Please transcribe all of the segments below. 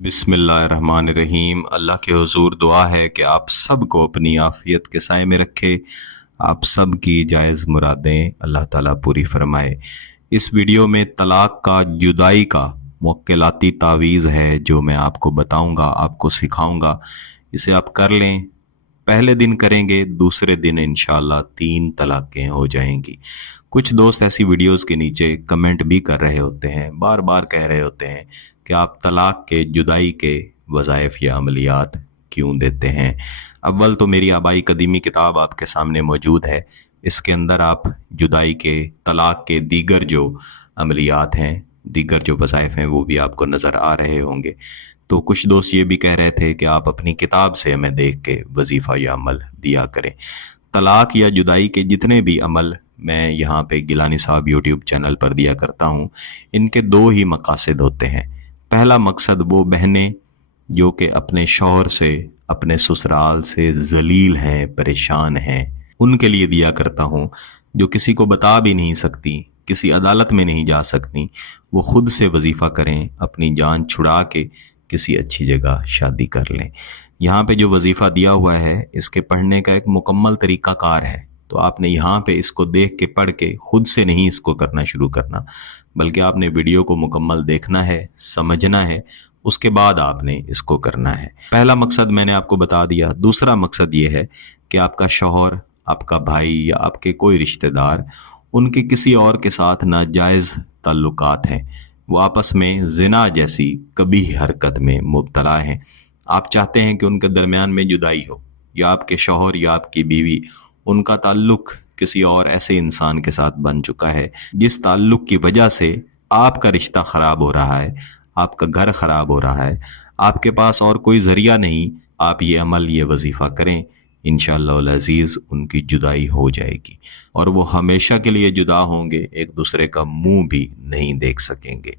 बिस्मिल्लाहिर्रहमानिर्रहीम। अल्लाह के हुजूर दुआ है कि आप सबको अपनी आफियत के साए में रखे, आप सब की जायज़ मुरादें अल्लाह ताला पूरी फरमाए। इस वीडियो में तलाक का, जुदाई का मुक्किलाती तावीज़ है जो मैं आपको बताऊंगा, आपको सिखाऊंगा। इसे आप कर लें, पहले दिन करेंगे, दूसरे दिन इंशाल्लाह 3 तलाक़ें हो जाएंगी। कुछ दोस्त ऐसी वीडियोस के नीचे कमेंट भी कर रहे होते हैं, बार बार कह रहे होते हैं कि आप तलाक के, जुदाई के वज़ाइफ या अमलियात क्यों देते हैं। अव्वल तो मेरी आबाई कदीमी किताब आपके सामने मौजूद है। इसके अंदर आप जुदाई के, तलाक के दीगर जो अमलियात हैं, दीगर जो वज़ाइफ हैं, वो भी आपको नज़र आ रहे होंगे। तो कुछ दोस्त ये भी कह रहे थे कि आप अपनी किताब से हमें देख के वजीफ़ा या अमल दिया करें। तलाक या जुदाई के जितने भी अमल मैं यहाँ पे गिलानी साहब यूट्यूब चैनल पर दिया करता हूँ, इनके 2 ही मकासद होते हैं। पहला मकसद वो बहनें जो कि अपने शौहर से, अपने ससुराल से ज़लील हैं, परेशान हैं, उनके लिए दिया करता हूँ। जो किसी को बता भी नहीं सकती, किसी अदालत में नहीं जा सकती, वो खुद से वजीफ़ा करें, अपनी जान छुड़ा के किसी अच्छी जगह शादी कर लें। यहाँ पे जो वजीफ़ा दिया हुआ है, इसके पढ़ने का एक मुकम्मल तरीक़ाकार है। तो आपने यहाँ पे इसको देख के, पढ़ के, खुद से नहीं इसको करना शुरू करना, बल्कि आपने वीडियो को मुकम्मल देखना है, समझना है, उसके बाद आपने इसको करना है। पहला मकसद मैंने आपको बता दिया। दूसरा मकसद ये है कि आपका शौहर, आपका भाई या आपके कोई रिश्तेदार, उनके किसी और के साथ नाजायज़ ताल्लुकात हैं, वो आपस में ज़िना जैसी कबीह हरकत में मुब्तला हैं। आप चाहते हैं कि उनके दरमियान में जुदाई हो, या आपके शौहर या आपकी बीवी, उनका ताल्लुक किसी और ऐसे इंसान के साथ बन चुका है जिस ताल्लुक की वजह से आपका रिश्ता ख़राब हो रहा है, आपका घर ख़राब हो रहा है, आपके पास और कोई ज़रिया नहीं। आप ये अमल, ये वजीफ़ा करें, इंशाअल्लाह अज़ीज़ उनकी जुदाई हो जाएगी और वो हमेशा के लिए जुदा होंगे, एक दूसरे का मुंह भी नहीं देख सकेंगे।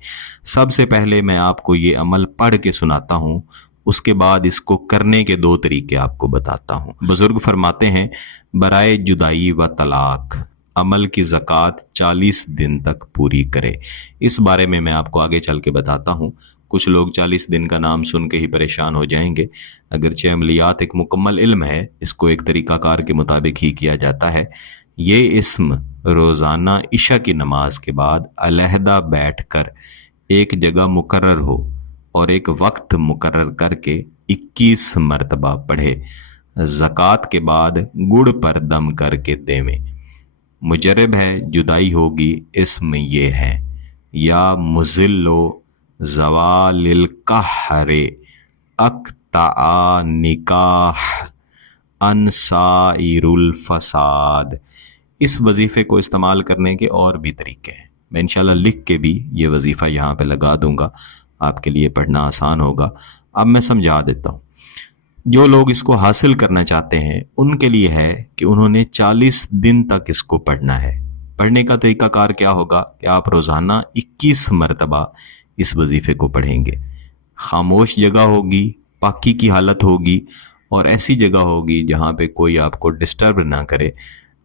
सबसे पहले मैं आपको ये अमल पढ़ के सुनाता हूँ, उसके बाद इसको करने के 2 तरीके आपको बताता हूँ। बुजुर्ग फरमाते हैं, बराए जुदाई व तलाक अमल की ज़कात 40 दिन तक पूरी करे। इस बारे में मैं आपको आगे चल के बताता हूँ। कुछ लोग 40 दिन का नाम सुन के ही परेशान हो जाएंगे। अगरचे अमलियात एक मुकम्मल इल्म है, इसको एक तरीक़ाकार के मुताबिक ही किया जाता है। ये इस्म रोज़ाना इशा की नमाज के बाद अलहदा बैठ कर एक जगह मुकर्रर हो और एक वक्त मुकर्रर करके 21 मरतबा पढ़े। ज़कात के बाद गुड़ पर दम करके देवें। मुजरब है जुदाई होगी, इसमें ये है, या मुज़िल्लो ज़वालिल कहरे अक्ता निकाह अनसाइरुल फसाद। इस वजीफ़े को इस्तेमाल करने के और भी तरीके हैं। मैं इंशाल्लाह लिख के भी ये वजीफ़ा यहाँ पे लगा दूंगा, आपके लिए पढ़ना आसान होगा। अब मैं समझा देता हूँ। जो लोग इसको हासिल करना चाहते हैं उनके लिए है कि उन्होंने 40 दिन तक इसको पढ़ना है। पढ़ने का तरीकाकार क्या होगा कि आप रोज़ाना 21 मरतबा इस वजीफ़े को पढ़ेंगे। खामोश जगह होगी, पाकी की हालत होगी और ऐसी जगह होगी जहाँ पे कोई आपको डिस्टर्ब ना करे।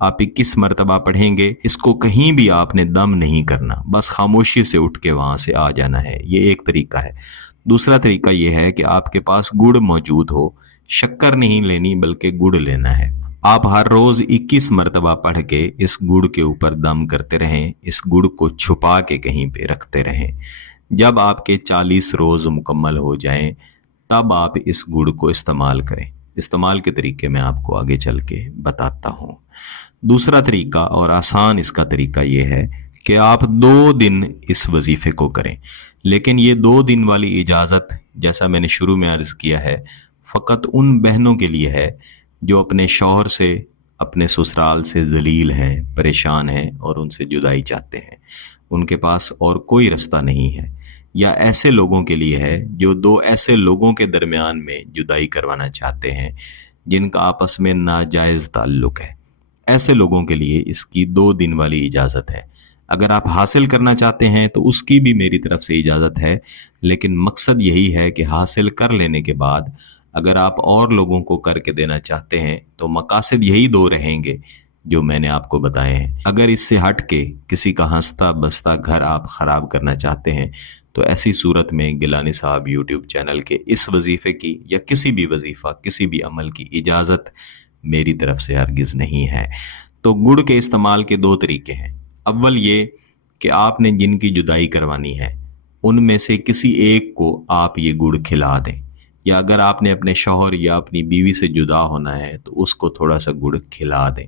आप 21 मरतबा पढ़ेंगे। इसको कहीं भी आपने दम नहीं करना, बस खामोशी से उठ के वहाँ से आ जाना है। ये एक तरीका है। दूसरा तरीका ये है कि आपके पास गुड़ मौजूद हो, शक्कर नहीं लेनी बल्कि गुड़ लेना है। आप हर रोज़ 21 मरतबा पढ़ के इस गुड़ के ऊपर दम करते रहें, इस गुड़ को छुपा के कहीं पे रखते रहें। जब आपके 40 रोज़ मुकम्मल हो जाएं, तब आप इस गुड़ को इस्तेमाल करें। इस्तेमाल के तरीके मैं आपको आगे चल के बताता हूँ। दूसरा तरीका और आसान इसका तरीका ये है कि आप 2 दिन इस वजीफ़े को करें, लेकिन ये 2 दिन वाली इजाज़त, जैसा मैंने शुरू में अर्ज़ किया है, फ़कत उन बहनों के लिए है जो अपने शौहर से, अपने ससुराल से ज़लील हैं, परेशान हैं और उनसे जुदाई चाहते हैं, उनके पास और कोई रास्ता नहीं है। या ऐसे लोगों के लिए है जो 2 ऐसे लोगों के दरमियान में जुदाई करवाना चाहते हैं जिनका आपस में नाजायज़ ताल्लुक़ है। ऐसे लोगों के लिए इसकी 2 दिन वाली इजाज़त है। अगर आप हासिल करना चाहते हैं तो उसकी भी मेरी तरफ से इजाज़त है, लेकिन मकसद यही है कि हासिल कर लेने के बाद अगर आप और लोगों को करके देना चाहते हैं तो मकासद यही 2 रहेंगे जो मैंने आपको बताए हैं। अगर इससे हट के किसी का हंसता बसता घर आप ख़राब करना चाहते हैं تو ایسی صورت میں گیلانی صاحب یوٹیوب چینل کے اس وظیفے کی یا کسی بھی وظیفہ کسی بھی عمل کی اجازت میری طرف سے ہرگز نہیں ہے۔ تو گڑ کے استعمال کے دو طریقے ہیں۔ اول یہ کہ آپ نے جن کی جدائی کروانی ہے ان میں سے کسی ایک کو آپ یہ گڑ کھلا دیں، یا اگر آپ نے اپنے شوہر یا اپنی بیوی سے جدا ہونا ہے تو اس کو تھوڑا سا گڑ کھلا دیں۔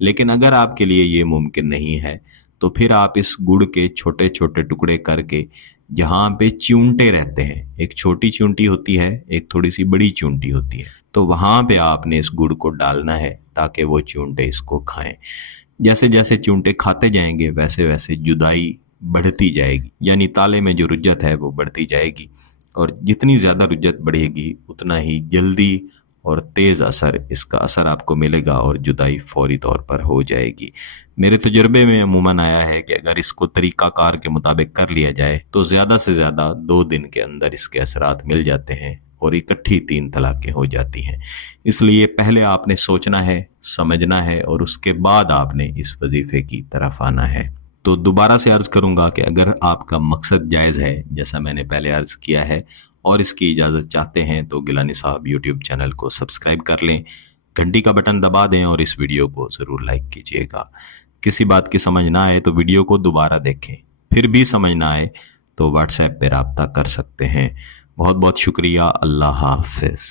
لیکن اگر آپ کے لیے یہ ممکن نہیں ہے تو پھر آپ اس گڑ کے چھوٹے چھوٹے ٹکڑے کر کے جہاں پہ چونٹے رہتے ہیں، ایک چھوٹی چونٹی ہوتی ہے، ایک تھوڑی سی بڑی چونٹی ہوتی ہے، تو وہاں پہ آپ نے اس گڑ کو ڈالنا ہے تاکہ وہ چونٹے اس کو کھائیں۔ جیسے جیسے چونٹے کھاتے جائیں گے ویسے ویسے جدائی بڑھتی جائے گی، یعنی تالے میں جو رجت ہے وہ بڑھتی جائے گی، اور جتنی زیادہ رجت بڑھے گی اتنا ہی جلدی اور تیز اس کا اثر آپ کو ملے گا اور جدائی فوری طور پر ہو جائے گی۔ میرے تجربے میں عموماً آیا ہے کہ اگر اس کو طریقہ کار کے مطابق کر لیا جائے تو زیادہ سے زیادہ 2 دن کے اندر اس کے اثرات مل جاتے ہیں اور اکٹھی 3 طلاقیں ہو جاتی ہیں۔ اس لیے پہلے آپ نے سوچنا ہے، سمجھنا ہے، اور اس کے بعد آپ نے اس وظیفے کی طرف آنا ہے۔ تو دوبارہ سے عرض کروں گا کہ اگر آپ کا مقصد جائز ہے جیسا میں نے پہلے عرض کیا ہے اور اس کی اجازت چاہتے ہیں تو گیلانی صاحب یوٹیوب چینل کو سبسکرائب کر لیں، گھنٹی کا بٹن دبا دیں اور اس ویڈیو کو ضرور لائک کیجیے گا۔ کسی بات کی سمجھ نہ آئے تو ویڈیو کو دوبارہ دیکھیں، پھر بھی سمجھ نہ آئے تو واٹس ایپ پہ رابطہ کر سکتے ہیں۔ بہت بہت شکریہ۔ اللہ حافظ۔